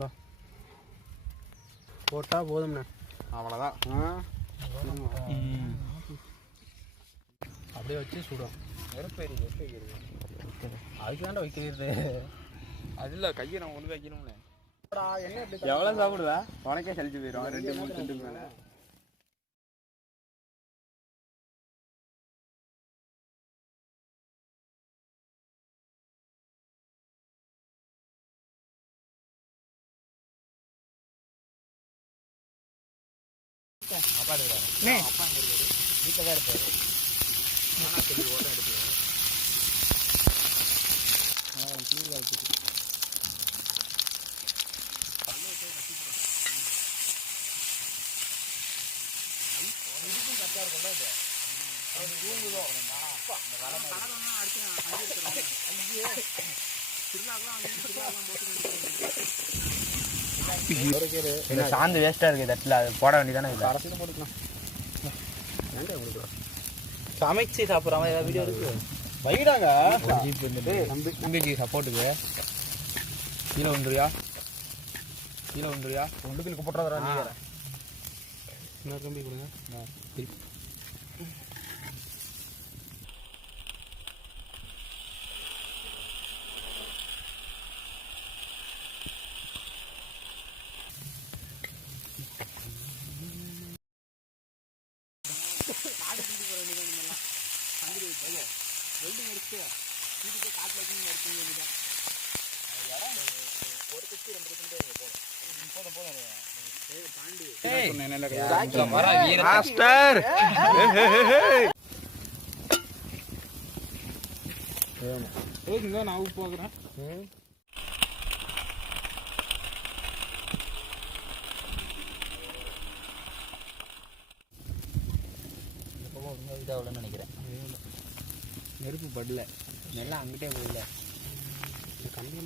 பா போட்டால் போதும்ண்ணே, அவ்வளோதான். அப்படியே வச்சு சுடும். நெருப்பு எரியுது. அதுக்கு தாண்டா வைக்கிறது. அது இல்லை, கையை நம்ம கொண்டு வைக்கணும்னே. என்ன எவ்வளோ சாப்பிடுவா? உனக்கே சலிச்சு போயிடும் 2-3 சென்ட்டுக்கு மேலே. அப்பா எடுக்கிறாரு. அப்பா அங்கே இருக்காரு, வீட்டில் தான் இருப்பாரு. ஆனால் சொல்லி ஓட்டம் எடுத்துருவாரு. கிளீர் காய்ச்சிட்டு இதுக்கும் கரெக்டாக இருக்கும்ல இது. அது தூங்குதோ சாந்து வேஸ்டா இருக்கு தட்டில், அது போட வேண்டியதானே. அரசியல் போட்டுக்கலாம். சமைச்சு சாப்பிட்ற மாதிரி ஏதாவது வீடியோ இருக்கு வைடாங்க. தம்பிக்கு சப்போர்ட்டுக்கு கீழே வந்துருயா, ஒன்றுக்கு போட்டுறதா நீங்கள். இன்னொரு கம்பி கொடுங்க. நான் உப்பு பார்க்குறேன். இதாகலன்னு நினைக்கிறேன். நெருப்பு படல, நெல்லாம் அங்கிட்டே போயிடல. கம்பி